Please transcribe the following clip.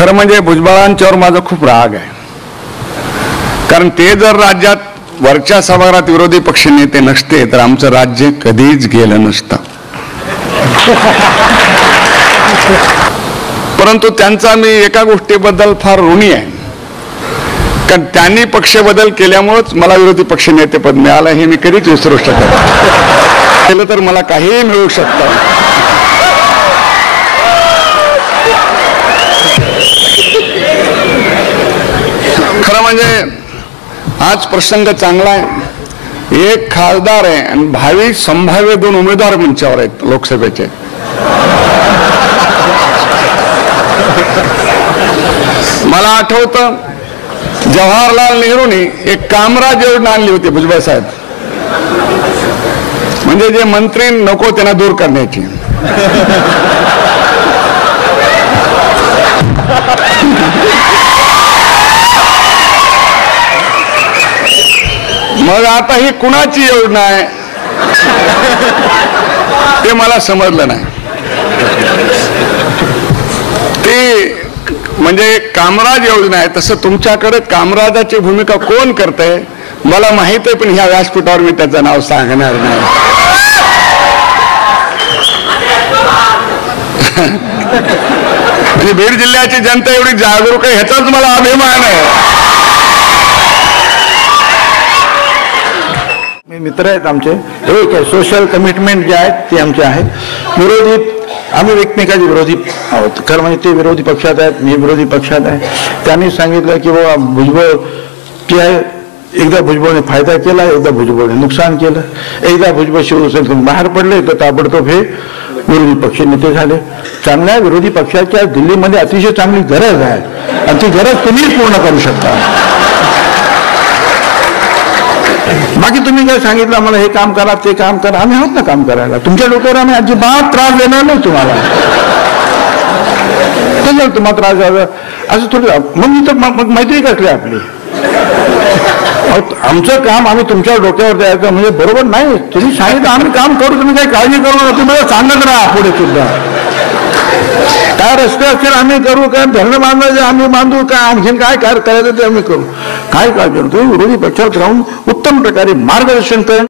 खरं म्हणजे भुजबळांच्यावर माझा खूप राग आहे, कारण ते जर राज्यात वरच्या सभागृहात विरोधी पक्ष नेते नसते तर आमचं राज्य कधीच गेलं नसतं. परंतु त्यांचा मी एका गोष्टीबद्दल फार ऋणी आहे, कारण त्यांनी पक्ष बदल केल्यामुळेच मला विरोधी पक्ष नेते पद मिळालं, हे मी कधीच विसरू शकत नाही. केलं तर मला काहीही मिळू शकतं. खरं म्हणजे आज प्रसंग चांगला आहे. एक खासदार आहे आणि भावी संभाव्य 2 उमेदवार मंचावर आहेत लोकसभेचे. मला आठवतं जवाहरलाल नेहरूंनी एक कामराज योजना आणली होती भुजबळ साहेब, म्हणजे जे मंत्री नको त्यांना दूर करण्याची. मग आता ही कुणाची योजना आहे ते मला समजलं नाही. ती म्हणजे कामराज योजना आहे. तसं तुमच्याकडे कामराजाची भूमिका कोण करतंय मला माहित आहे, पण ह्या व्यासपीठावर मी त्याचं नाव सांगणार नाही. म्हणजे बीड जिल्ह्याची जनता एवढी जागरूक आहे ह्याचाच मला अभिमान आहे. मित्र आहेत आमचे, एक आहे सोशल कमिटमेंट जे आहेत ते आमचे आहेत. आम्ही एकमेकाचे विरोधी आहोत. खरं म्हणजे ते विरोधी पक्षात आहेत, मी विरोधी पक्षात आहे. त्यांनी सांगितलं की बाबा भुजबळ की आहे, एकदा भुजबळने फायदा केला, एकदा भुजबळने नुकसान केलं. एकदा भुजबळ शिवसेनेतून बाहेर पडले तर ताबडतोब हे विरोधी पक्ष नेते झाले. चांगल्या विरोधी पक्षाच्या दिल्लीमध्ये अतिशय चांगली गरज आहे आणि ती गरज तुम्हीच पूर्ण करू शकता. बाकी तुम्ही काय सांगितलं आम्हाला हे काम करा ते काम करा, आम्ही आहोत ना काम करायला. तुमच्या डोक्यावर आम्ही अजिबात त्रास देणार नाही तुम्हाला. तुम्हाला त्रास द्यावा असं थोडं मग मी तर मग मैत्री कसली आपली. आमचं काम आम्ही तुमच्या डोक्यावर द्यायचं म्हणजे बरोबर नाही. तुम्ही सांगितलं आम्ही काम करू, तुम्ही काही काळजी करू नका. तुम्ही मला सांगत राहा पुढे सुद्धा. काय रस्ते असतील आम्ही करू, काय धरणं बांधायचे आम्ही बांधू, काय आणखीन काय करायचं ते आम्ही करू. काय काळजी तुम्ही विरोधी पक्षात राहून उत्तम प्रकारे मार्गदर्शन करा.